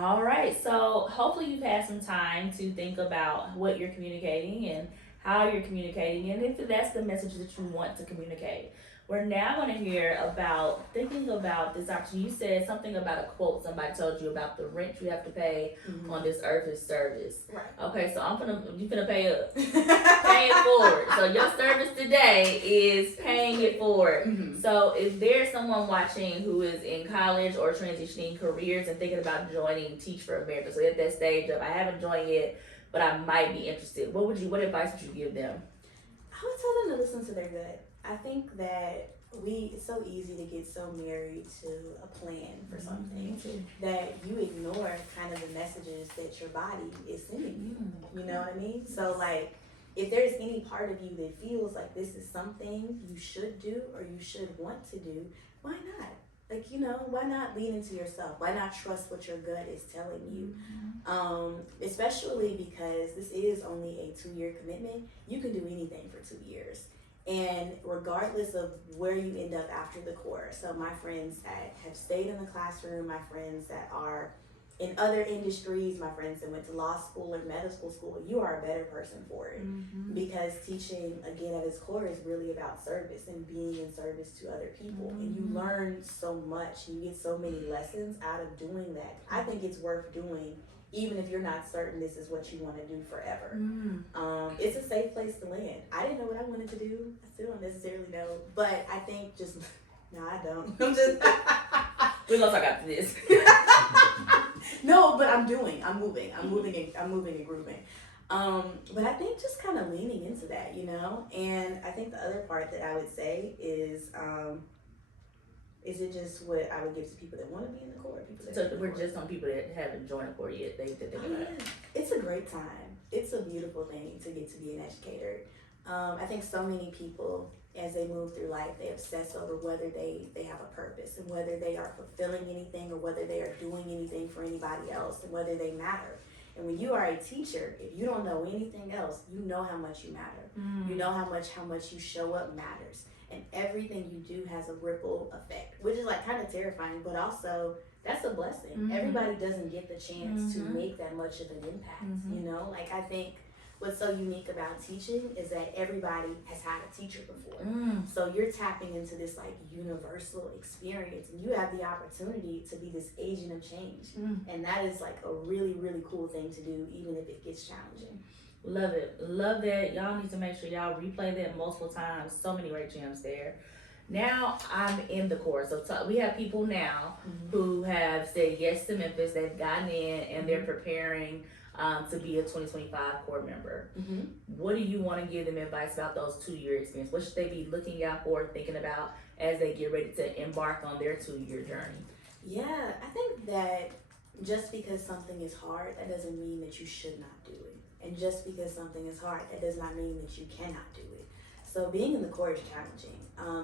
All right, so hopefully you've had some time to think about what you're communicating and how you're communicating, and if that's the message that you want to communicate. We're now going to hear about thinking about this option. You said something about a quote somebody told you about the rent you have to pay on this earth is service. Right. Okay, so you gonna pay up, pay it forward. So your service today is paying it forward. So if there's someone watching who is in college or transitioning careers and thinking about joining Teach for America, so at that stage of I haven't joined yet, but I might be interested, what advice would you give them? I would tell them to listen to their gut. I think that it's so easy to get so married to a plan for something that you ignore kind of the messages that your body is sending you. You know what I mean? So like, if there's any part of you that feels like this is something you should do or you should want to do, why not? Like, why not lean into yourself? Why not trust what your gut is telling you? Especially because this is only a 2-year commitment. You can do anything for 2 years. And regardless of where you end up after the course, so my friends that have stayed in the classroom, my friends that are in other industries, my friends that went to law school or medical school, you are a better person for it. Because teaching, again, at its core is really about service and being in service to other people. And you learn so much, you get so many lessons out of doing that. I think it's worth doing even if you're not certain this is what you want to do forever. It's a safe place to land. I didn't know what I wanted to do. I still don't necessarily know. But I think no, I don't. I'm just... We're gonna talk after this. No, but I'm moving and grooving. But I think just kind of leaning into that, and I think the other part that I would say is it just what I would give to people that want to be in the Corps? So we're just on people that haven't joined the Corps yet. It's a great time. It's a beautiful thing to get to be an educator. I think so many people, as they move through life, they obsess over whether they have a purpose and whether they are fulfilling anything or whether they are doing anything for anybody else and whether they matter. And when you are a teacher, if you don't know anything else, you know how much you matter. You know how much you show up matters. And everything you do has a ripple effect, which is like kind of terrifying, but also that's a blessing. Everybody doesn't get the chance to make that much of an impact, Like I think what's so unique about teaching is that everybody has had a teacher before. So you're tapping into this like universal experience and you have the opportunity to be this agent of change. And that is like a really, really cool thing to do, even if it gets challenging. Love it. Love that. Y'all need to make sure y'all replay that multiple times. So many great gems there. Now I'm in the course. So we have people now who have said yes to Memphis. They've gotten in and they're preparing to be a 2025 Corps member. What do you want to give them advice about those 2-year experience? What should they be looking out for, thinking about as they get ready to embark on their 2-year journey? Yeah, I think that just because something is hard, that doesn't mean that you should not do it. And just because something is hard, that does not mean that you cannot do it. So being in the Corps is challenging.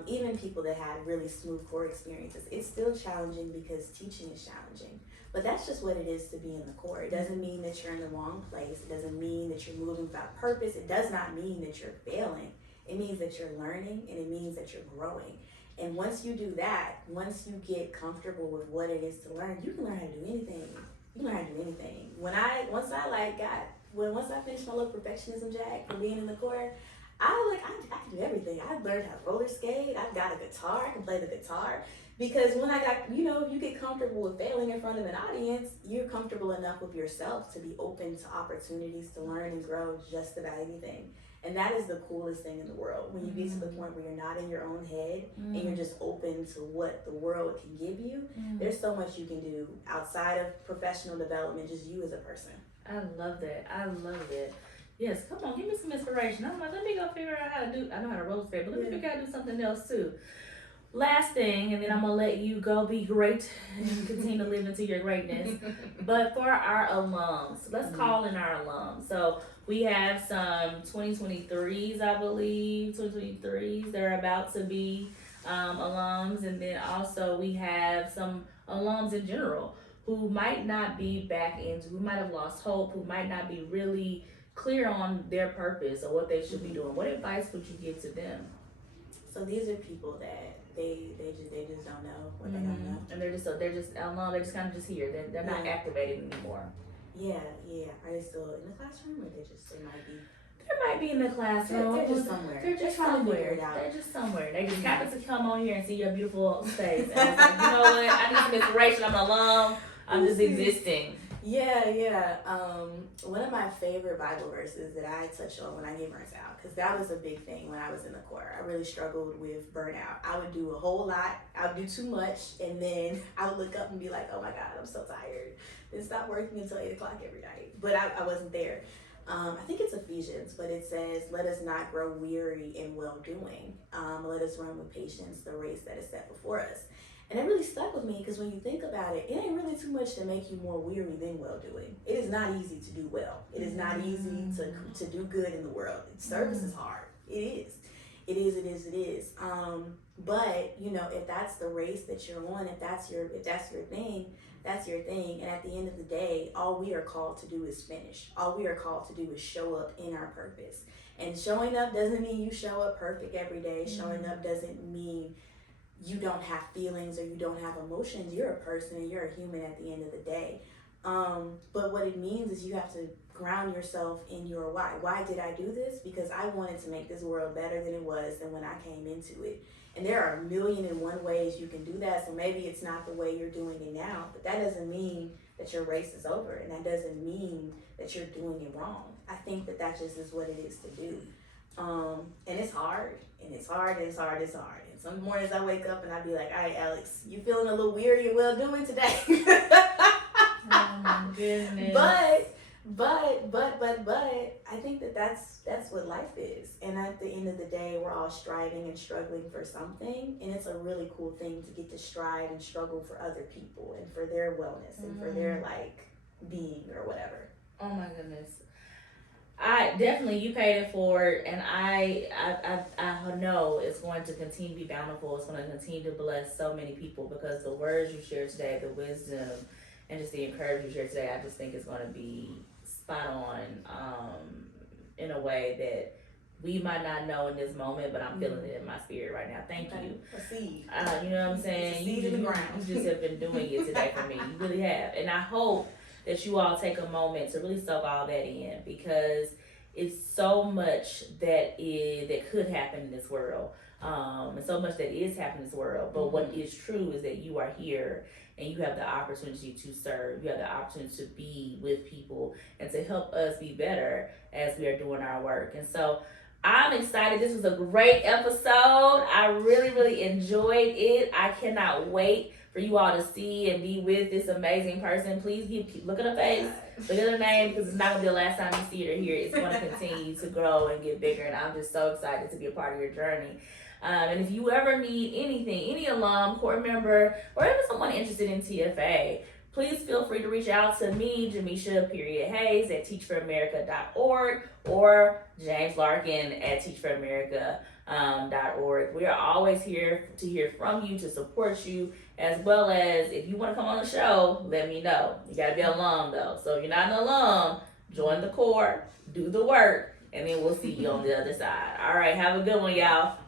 Even people that had really smooth Corps experiences, it's still challenging because teaching is challenging. But that's just what it is to be in the Corps. It doesn't mean that you're in the wrong place. It doesn't mean that you're moving without purpose. It does not mean that you're failing. It means that you're learning and it means that you're growing. And once you do that, once you get comfortable with what it is to learn, you can learn how to do anything. You can learn how to do anything. Once I finished my little perfectionism jack from being in the Corps, I can do everything. I learned how to roller skate. I've got a guitar. I can play the guitar. Because when you get comfortable with failing in front of an audience, you're comfortable enough with yourself to be open to opportunities to learn and grow just about anything. And that is the coolest thing in the world. When you get to the point where you're not in your own head and you're just open to what the world can give you, there's so much you can do outside of professional development, just you as a person. I love that. I love it. Yes, come on, give me some inspiration. I'm like, let me go figure out how to do, I know how to roller skate, but let me figure out how to do something else too. Last thing, and then I'm gonna let you go be great and continue to live into your greatness. But for our alums, let's call in our alums. So we have some 2023s, I believe, 2023s. They're about to be alums, and then also we have some alums in general who might not be who might have lost hope, who might not be really clear on their purpose or what they should be doing. What advice would you give to them? So these are people that they just don't know what they don't know. And they're just alone. They're just kind of just here. They're not activated anymore. Yeah. Are they still in the classroom, or they might be? They might be in the classroom. They're just somewhere. They're just trying to figure somewhere. it out. They're just somewhere. They just happen to come on here and see your beautiful face. And it's like, you know what? I need some inspiration. I'm an alum. I'm just existing. Yeah. One of my favorite Bible verses that I touch on when I get burnt out, because that was a big thing when I was in the Corps. I really struggled with burnout. I would do a whole lot. I would do too much, and then I would look up and be like, oh my God, I'm so tired. Then stop working until 8 o'clock every night. But I wasn't there. I think it's Ephesians, but it says, let us not grow weary in well-doing. Let us run with patience the race that is set before us. And it really stuck with me, because when you think about it, it ain't really too much to make you more weary than well-doing. It is not easy to do well. It is not easy to do good in the world. Service is hard. It is. But if that's the race that you're on, if that's your thing, that's your thing. And at the end of the day, all we are called to do is finish. All we are called to do is show up in our purpose. And showing up doesn't mean you show up perfect every day. Showing up doesn't mean you don't have feelings or you don't have emotions. You're a person and you're a human at the end of the day. But what it means is you have to ground yourself in your why. Why did I do this? Because I wanted to make this world better than it was than when I came into it. And there are 1,000,001 ways you can do that. So maybe it's not the way you're doing it now, but that doesn't mean that your race is over, and that doesn't mean that you're doing it wrong. I think that just is what it is to do. And it's hard, and it's hard. And some mornings I wake up and I be like, all right, Alex, you feeling a little weary and well-doing today? Oh my goodness. But I think that's what life is. And at the end of the day, we're all striving and struggling for something. And it's a really cool thing to get to strive and struggle for other people and for their wellness and for their being or whatever. Oh my goodness. You paid it forward, and I know it's going to continue to be bountiful. It's going to continue to bless so many people, because the words you shared today, the wisdom, and just the encouragement you shared today, I just think it's going to be spot on in a way that we might not know in this moment, but I'm feeling it in my spirit right now. Thank you. A seed. You know what I'm saying? You just have been doing it today for me. You really have. And I hope that you all take a moment to really soak all that in, because it's so much that could happen in this world, and so much that is happening in this world. But what is true is that you are here and you have the opportunity to serve. You have the opportunity to be with people and to help us be better as we are doing our work. And so I'm excited. This was a great episode. I really, really enjoyed it. I cannot wait for you all to see and be with this amazing person. Please keep look at her face, look at her name, because it's not going to be the last time you see her here. It's going to continue to grow and get bigger, and I'm just so excited to be a part of your journey. And if you ever need anything, any alum, Corps member, or even someone interested in TFA, please feel free to reach out to me, Jamisha Hayes at teachforamerica.org, or James Larkin at teachforamerica.org. We are always here to hear from you, to support you, as well as if you want to come on the show, let me know. You got to be an alum, though. So if you're not an alum, join the Corps, do the work, and then we'll see you on the other side. All right, have a good one, y'all.